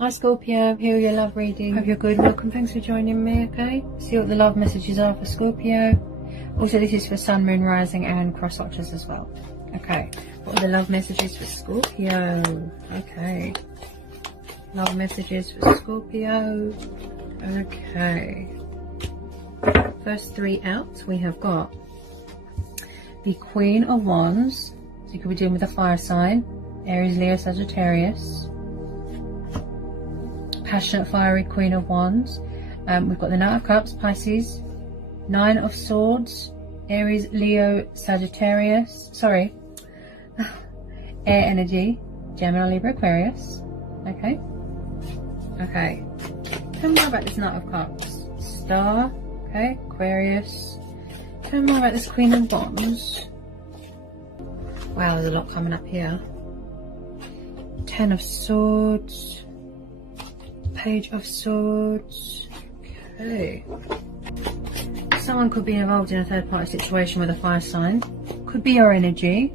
Hi Scorpio, here are your love reading. Hope you're good. Welcome, thanks for joining me, okay? See what the love messages are for Scorpio. Also, this is for Sun, Moon, Rising and cross watchers as well. Okay, what are the love messages for Scorpio? Okay, love messages for Scorpio. Okay, first three out, we have got the Queen of Wands. So you could be dealing with a fire sign, Aries, Leo, Sagittarius. Passionate, fiery Queen of Wands. We've got the Knight of Cups, Pisces. Nine of Swords, Aries, Leo, Sagittarius. Sorry, air energy, Gemini, Libra, Aquarius. Okay. Okay. Tell me more about this Knight of Cups. Star. Okay. Aquarius. Tell me more about this Queen of Wands. Wow, there's a lot coming up here. Ten of Swords. Page of Swords. Okay. Someone could be involved in a third party situation with a fire sign. Could be your energy.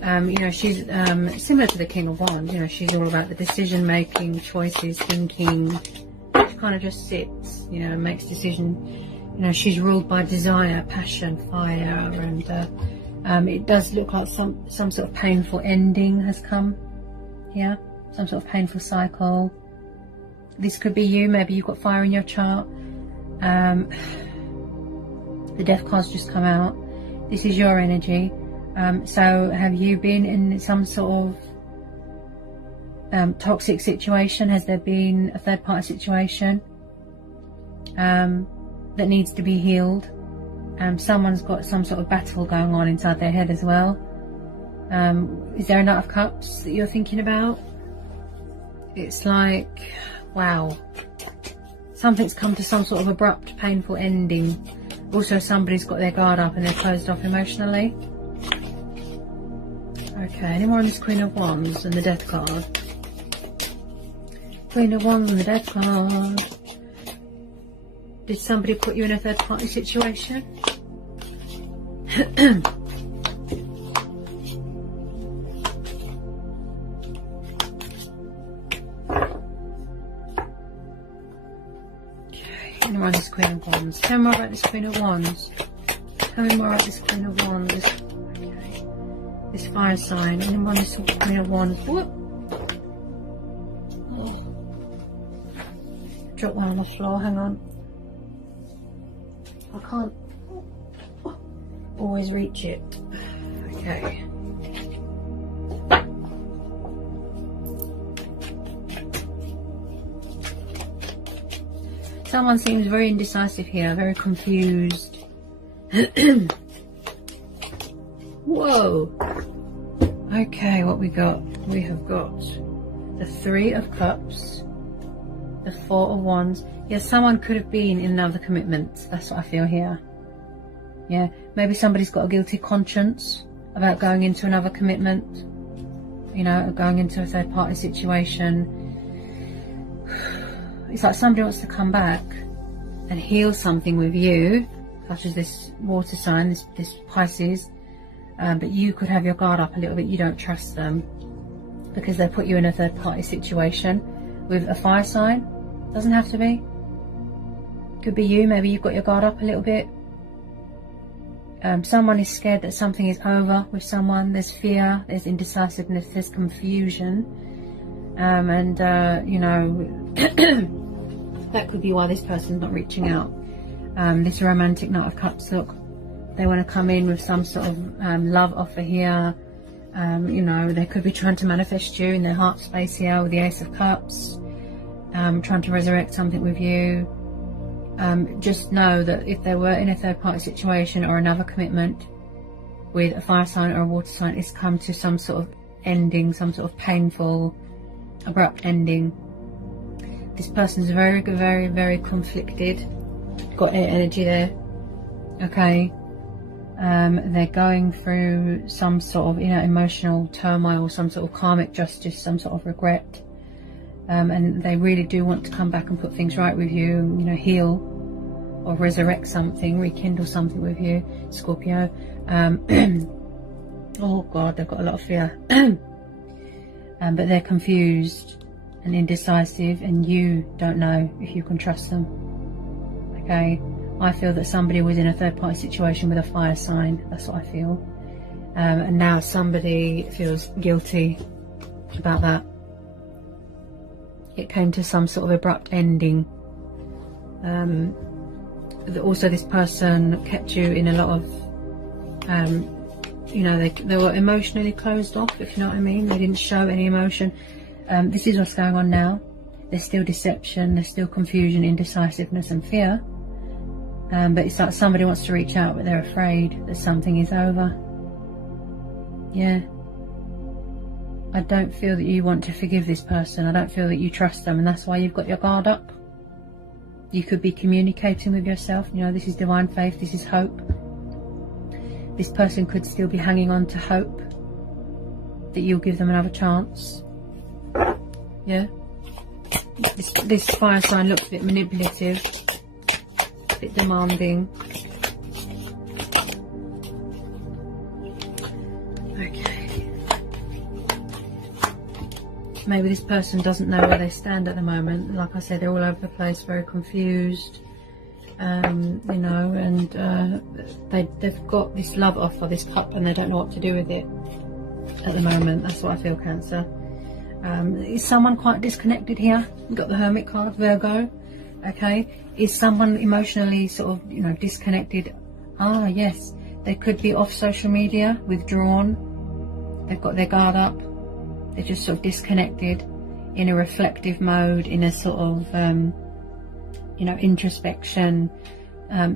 You know, she's similar to the King of Wands. You know, she's all about the decision making, choices, thinking. She kind of just sits, you know, makes decisions. You know, she's ruled by desire, passion, fire, and it does look like some sort of painful ending has come here. Some sort of painful cycle. This could be you. Maybe you've got fire in your chart. The Death card's just come out. This is your energy. So have you been in some sort of toxic situation? Has there been a third party situation that needs to be healed? Someone's got some sort of battle going on inside their head as well. Is there a Knight of Cups that you're thinking about? It's like, wow, something's come to some sort of abrupt, painful ending. Also, somebody's got their guard up and they're closed off emotionally. Okay, any more on this Queen of Wands and the Death card? Queen of Wands and the Death card. Did somebody put you in a third party situation? Tell me more about this Queen of Wands. Tell me more about this Queen of Wands. Tell me more about this Queen of Wands. Okay. This fire sign. Tell me more about this Queen of Wands. Whoop. Oh. Drop one on the floor. Hang on. I can't always reach it. Okay. Someone seems very indecisive here, very confused. Whoa. Okay, what we got? We have got the Three of Cups, the Four of Wands. Yeah, someone could have been in another commitment. That's what I feel here. Yeah, maybe somebody's got a guilty conscience about going into another commitment. You know, going into a third party situation. It's like somebody wants to come back and heal something with you, such as this water sign, this Pisces, but you could have your guard up a little bit. You don't trust them because they put you in a third party situation with a fire sign. Doesn't have to be. Could be you. Maybe you've got your guard up a little bit. Someone is scared that something is over with someone. There's fear, there's indecisiveness, there's confusion. You know, that could be why this person's not reaching out. This romantic Knight of Cups, look, they want to come in with some sort of love offer here. You know, they could be trying to manifest you in their heart space here with the Ace of Cups, trying to resurrect something with you. Just know that if they were in a third party situation or another commitment with a fire sign or a water sign, it's come to some sort of ending, some sort of painful, abrupt ending. This person's very, very, very conflicted. Got air energy there. Okay. They're going through some sort of, you know, emotional turmoil, some sort of karmic justice, some sort of regret. And they really do want to come back and put things right with you, you know, heal or resurrect something, rekindle something with you, Scorpio. Oh God, they've got a lot of fear. But they're confused and indecisive, and you don't know if you can trust them. Okay, I feel that somebody was in a third-party situation with a fire sign. That's what I feel. And now somebody feels guilty about that. It came to some sort of abrupt ending. Also, this person kept you in a lot of, you know, they were emotionally closed off, if you know what I mean. They didn't show any emotion. This is what's going on now. There's still deception, there's still confusion, indecisiveness and fear. But it's like somebody wants to reach out, but they're afraid that something is over. Yeah. I don't feel that you want to forgive this person. I don't feel that you trust them, and that's why you've got your guard up. You could be communicating with yourself. You know, this is divine faith, this is hope. This person could still be hanging on to hope that you'll give them another chance. Yeah. This fire sign looks a bit manipulative, a bit demanding. Okay. Maybe this person doesn't know where they stand at the moment. Like I said, they're all over the place, very confused. You know, and they've got this love offer, this cup, and they don't know what to do with it at the moment. That's what I feel, Cancer. Is someone quite disconnected here? You've got the Hermit card, Virgo. Okay, is someone emotionally sort of, you know, disconnected? Ah, yes, they could be off social media, withdrawn. They've got their guard up. They're just sort of disconnected, in a reflective mode, in a sort of you know, introspection,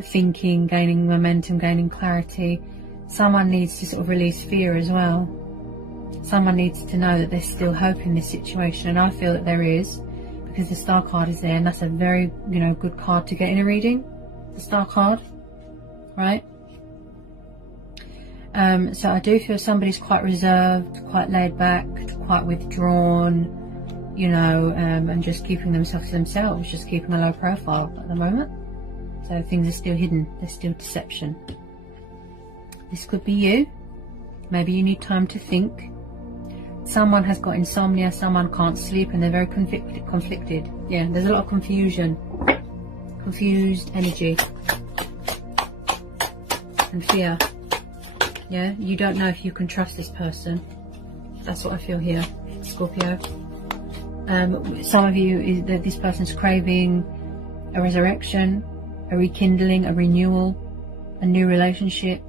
thinking, gaining momentum, gaining clarity. Someone needs to sort of release fear as well. Someone needs to know that there's still hope in this situation, and I feel that there is, because the Star card is there, and that's a very, you know, good card to get in a reading, the Star card, right? So I do feel somebody's quite reserved, quite laid back, quite withdrawn, you know, and just keeping themselves to themselves, just keeping a low profile at the moment. So things are still hidden, there's still deception. This could be you. Maybe you need time to think. Someone has got insomnia, someone can't sleep, and they're very conflicted. Yeah, there's a lot of confusion, confused energy and fear. Yeah, you don't know if you can trust this person. That's what I feel here, Scorpio. Some of you, this person's craving a resurrection, a rekindling, a renewal, a new relationship,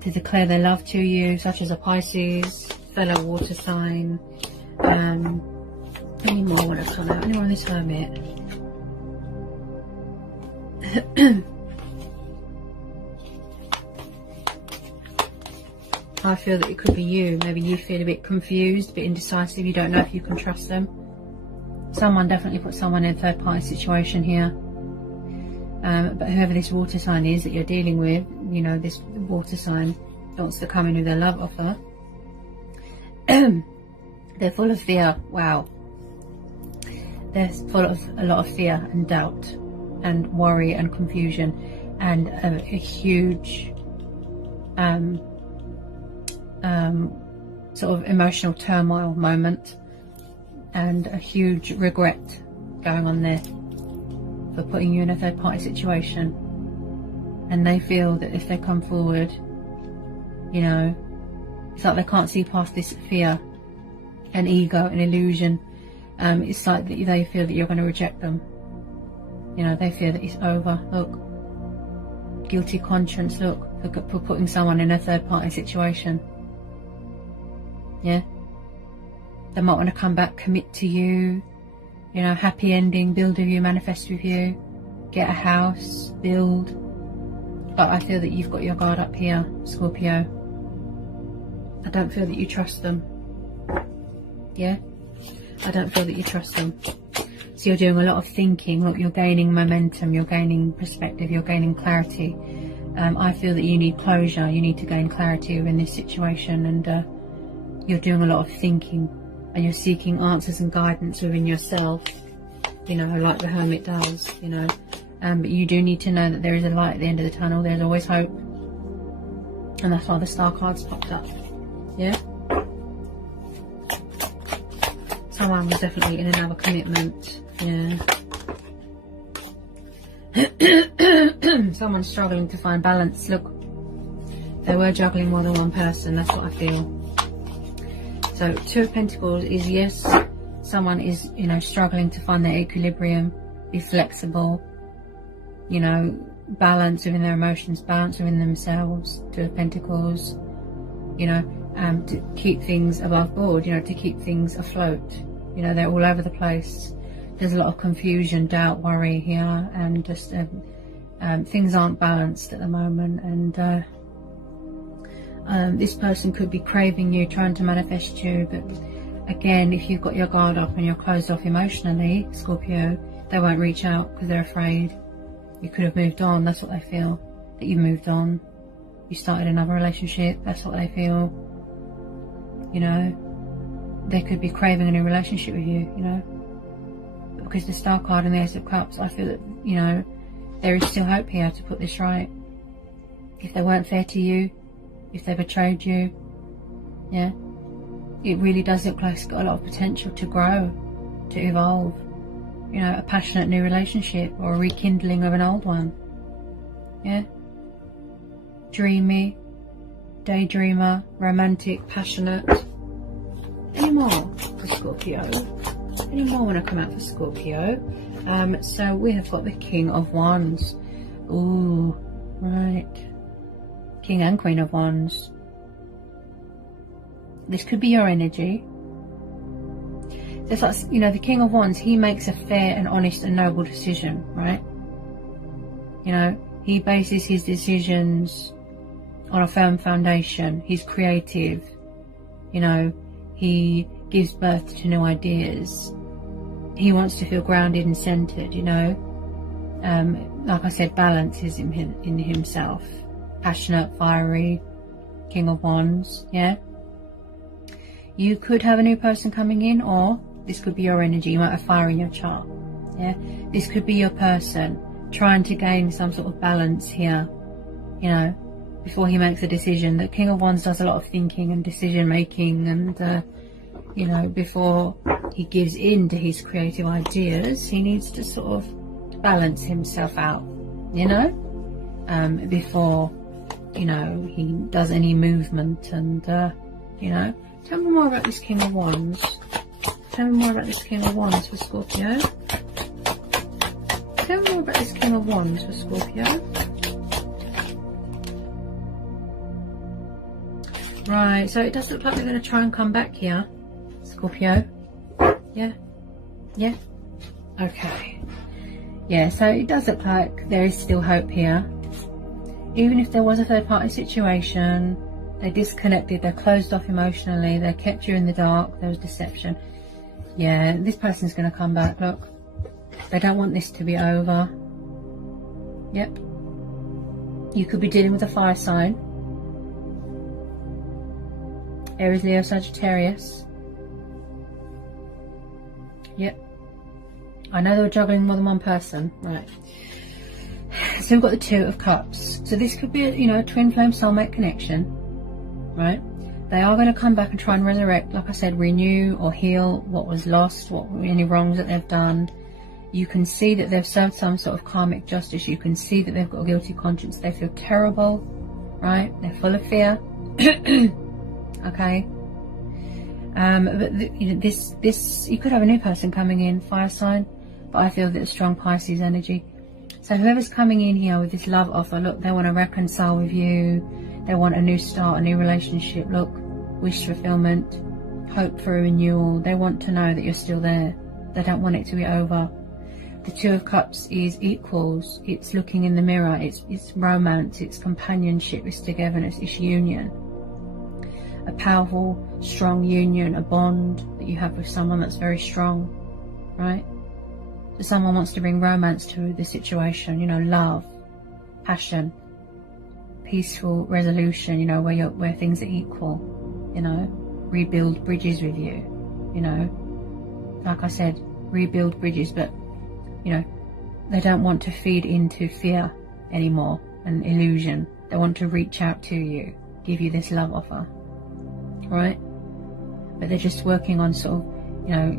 to declare their love to you, such as a Pisces, fellow water sign. Any more want to come out? Anyone on this Hermit? I feel that it could be you. Maybe you feel a bit confused, a bit indecisive. You don't know if you can trust them. Someone definitely put someone in a third party situation here. But whoever this water sign is that you're dealing with, you know, this water sign wants to come in with their love offer. They're full of fear. Wow. They're full of a lot of fear and doubt and worry and confusion and a huge sort of emotional turmoil moment, and a huge regret going on there for putting you in a third party situation. And they feel that if they come forward, you know, it's like they can't see past this fear and ego and illusion. It's like that they feel that you're going to reject them. You know, they feel that it's over. Look, guilty conscience, look, for putting someone in a third party situation. Yeah, they might want to come back, commit to you, you know, happy ending, build with you, manifest with you, get a house, build. But I feel that you've got your guard up here, Scorpio. I don't feel that you trust them. Yeah, I don't feel that you trust them. So you're doing a lot of thinking. Look, you're gaining momentum, you're gaining perspective, you're gaining clarity. I feel that you need closure, you need to gain clarity in this situation, and you're doing a lot of thinking, and you're seeking answers and guidance within yourself, you know, like the Hermit does, you know. But you do need to know that there is a light at the end of the tunnel. There's always hope, and that's why the Star cards popped up. Yeah. Someone was definitely in another commitment. Yeah. Someone's struggling to find balance. Look, they were juggling more than one person. That's what I feel. So 2 of Pentacles is, yes, someone is, you know, struggling to find their equilibrium, be flexible, you know, balance within their emotions, balance within themselves. 2 of Pentacles, you know, to keep things above board, you know, to keep things afloat. You know, they're all over the place. There's a lot of confusion, doubt, worry here, and just things aren't balanced at the moment. And this person could be craving you, trying to manifest you, but again, if you've got your guard up and you're closed off emotionally, Scorpio, they won't reach out because they're afraid. You could have moved on. That's what they feel, that you moved on. You started another relationship. That's what they feel. You know, they could be craving a new relationship with you, you know. But because the Star card and the Ace of Cups, I feel that, you know, there is still hope here to put this right. If they weren't fair to you, if they betrayed you, yeah, it really does look like it's got a lot of potential to grow, to evolve. You know, a passionate new relationship or a rekindling of an old one. Yeah. Dreamy, daydreamer, romantic, passionate. Any more for Scorpio? Any more want to come out for Scorpio? So we have got the King of Wands. Ooh, right. King and Queen of Wands. This could be your energy. It's like, you know, the King of Wands, he makes a fair and honest and noble decision, right? You know, he bases his decisions on a firm foundation. He's creative. You know, he gives birth to new ideas. He wants to feel grounded and centered, you know. Like I said, balance is in himself. Passionate, fiery, King of Wands, yeah. You could have a new person coming in, or this could be your energy. You might have fire in your chart, yeah. This could be your person trying to gain some sort of balance here, you know, before he makes a decision. The King of Wands does a lot of thinking and decision making, and you know, before he gives in to his creative ideas, he needs to sort of balance himself out, you know, before, you know, he does any movement. And you know, tell me more about this King of Wands. Tell me more about this King of Wands for Scorpio. Tell me more about this King of Wands for Scorpio. Right, so it does look like they're going to try and come back here, Scorpio. Yeah? Yeah? Okay. Yeah, so it does look like there is still hope here. Even if there was a third party situation, they disconnected, they're closed off emotionally, they kept you in the dark, there was deception. Yeah, this person's going to come back, look. They don't want this to be over. Yep. You could be dealing with a fire sign. Aries, Leo, Sagittarius. Yep. I know they were juggling more than one person. Right. So we've got the 2 of Cups. So this could be, you know, a twin flame soulmate connection. Right. They are going to come back and try and resurrect, like I said, renew or heal what was lost, any wrongs that they've done. You can see that they've served some sort of karmic justice. You can see that they've got a guilty conscience. They feel terrible, right? They're full of fear. Okay. But you know, this, you could have a new person coming in, fire sign, but I feel that it's strong Pisces energy. So whoever's coming in here with this love offer, look, they want to reconcile with you. They want a new start, a new relationship. Look, wish fulfillment, hope for a renewal. They want to know that you're still there. They don't want it to be over. The 2 of Cups is equals. It's looking in the mirror. It's romance. It's companionship. It's togetherness. It's union. A powerful, strong union, a bond that you have with someone that's very strong, right? So someone wants to bring romance to the situation, you know, love, passion, peaceful resolution, you know, where things are equal, you know, rebuild bridges with you, you know, like I said, rebuild bridges, but, you know, they don't want to feed into fear anymore and illusion. They want to reach out to you, give you this love offer, right? But they're just working on sort of you know,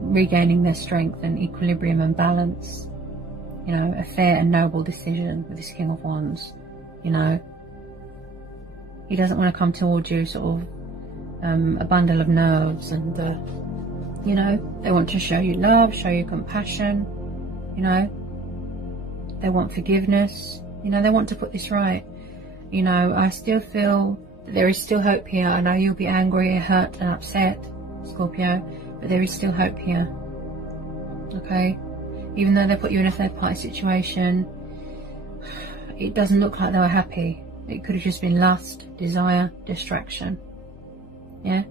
regaining their strength and equilibrium and balance. You know, a fair and noble decision with this King of Wands. You know, he doesn't want to come towards you sort of a bundle of nerves, and you know, they want to show you love, show you compassion. You know, they want forgiveness. You know, they want to put this right. You know, I still feel that there is still hope here. I know you'll be angry, hurt and upset, Scorpio, but there is still hope here. Okay? Even though they put you in a third party situation, it doesn't look like they were happy. It could have just been lust, desire, distraction. Yeah?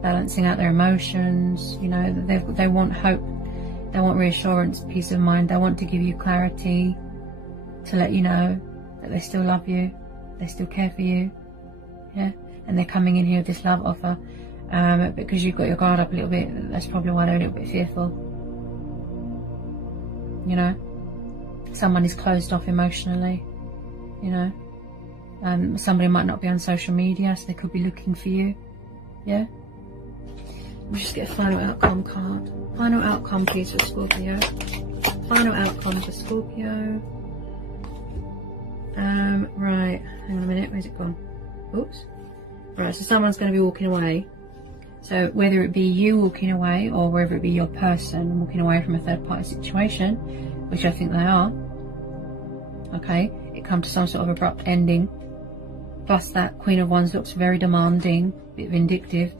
Balancing out their emotions. You know, they want hope. They want reassurance, peace of mind. They want to give you clarity, to let you know that they still love you, they still care for you. Yeah? And they're coming in here with this love offer. Because you've got your guard up a little bit, that's probably why they're a little bit fearful. You know? Someone is closed off emotionally. You know? Somebody might not be on social media, so they could be looking for you. Yeah? We'll just get a final outcome card. Final outcome, please, for Scorpio. Final outcome for Scorpio. Right. Hang on a minute. Where's it gone? Oops. Right, so someone's going to be walking away. So whether it be you walking away, or whether it be your person walking away from a third party situation, which I think they are. Okay. It comes to some sort of abrupt ending. Plus that Queen of Wands looks very demanding, a bit vindictive.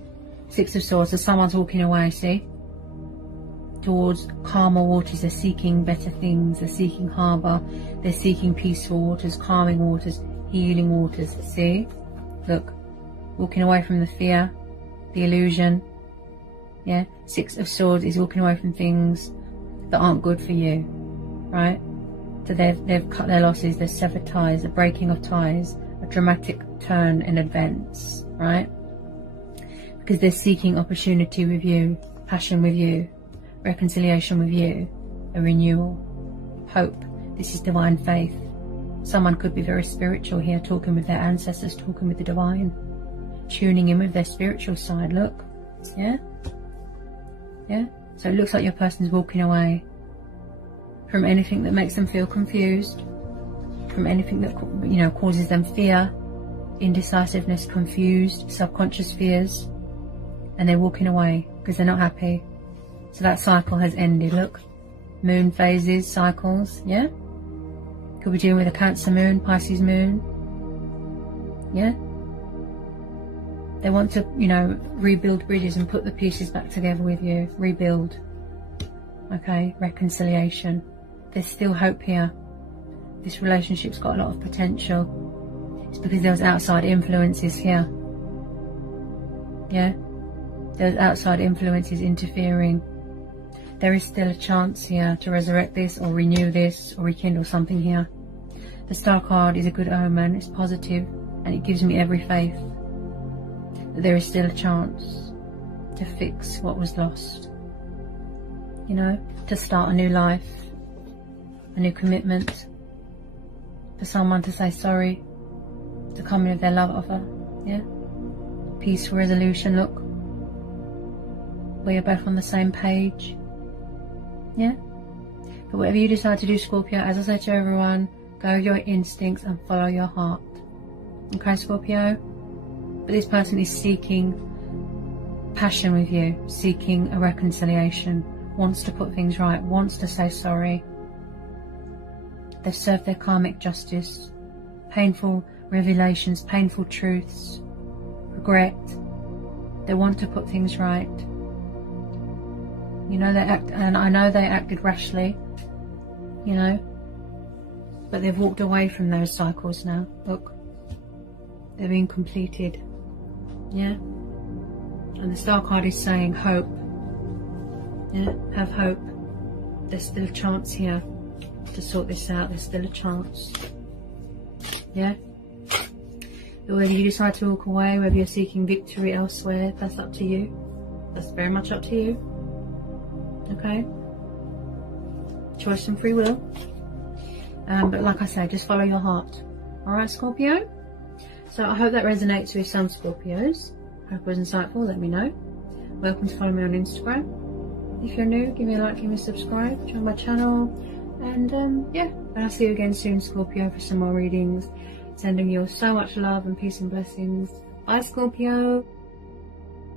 Six of Swords, so someone's walking away, see? Towards calmer waters. They're seeking better things. They're seeking harbour. They're seeking peaceful waters, calming waters, healing waters. See? Look. Walking away from the fear, the illusion. Yeah? Six of Swords is walking away from things that aren't good for you. Right? So they've cut their losses. They've severed ties. The breaking of ties. A dramatic turn in events. Right? Because they're seeking opportunity with you, passion with you, reconciliation with you, a renewal, hope. This is divine faith. Someone could be very spiritual here, talking with their ancestors, talking with the divine, tuning in with their spiritual side. Look, yeah, yeah. So it looks like your person's walking away from anything that makes them feel confused, from anything that, you know, causes them fear, indecisiveness, confused, subconscious fears. And they're walking away because they're not happy. So that cycle has ended. Look, moon phases, cycles. Yeah, could be dealing with a Cancer moon, Pisces moon. Yeah, they want to, you know, rebuild bridges and put the pieces back together with you. Rebuild. Okay, reconciliation. There's still hope here. This relationship's got a lot of potential. It's because there was outside influences here. Yeah. There's outside influences interfering. There is still a chance here to resurrect this, or renew this, or rekindle something here. The Star card is a good omen. It's positive, and it gives me every faith that there is still a chance to fix what was lost. You know, to start a new life, a new commitment, for someone to say sorry, to come in with their love offer. Yeah, peaceful resolution. Look. We are both on the same page. Yeah? But whatever you decide to do, Scorpio, as I said to everyone, go with your instincts and follow your heart. Okay, Scorpio? But this person is seeking passion with you, seeking a reconciliation, wants to put things right, wants to say sorry. They've served their karmic justice. Painful revelations, painful truths, regret. They want to put things right. You know, and I know they acted rashly, you know, but they've walked away from those cycles now. Look, they're being completed. Yeah, and the Star card is saying hope. Yeah, have hope. There's still a chance here to sort this out. There's still a chance. Yeah. But whether you decide to walk away, whether you're seeking victory elsewhere, that's up to you. That's very much up to you. Okay, choice and free will. But like I say, just follow your heart. Alright, Scorpio? So I hope that resonates with some Scorpios. hope it was insightful. Let me know. Welcome to follow me on Instagram. If you're new, give me a like, give me a subscribe, join my channel, and yeah, and I'll see you again soon, Scorpio, for some more readings. Sending you all so much love and peace and blessings. Bye, Scorpio.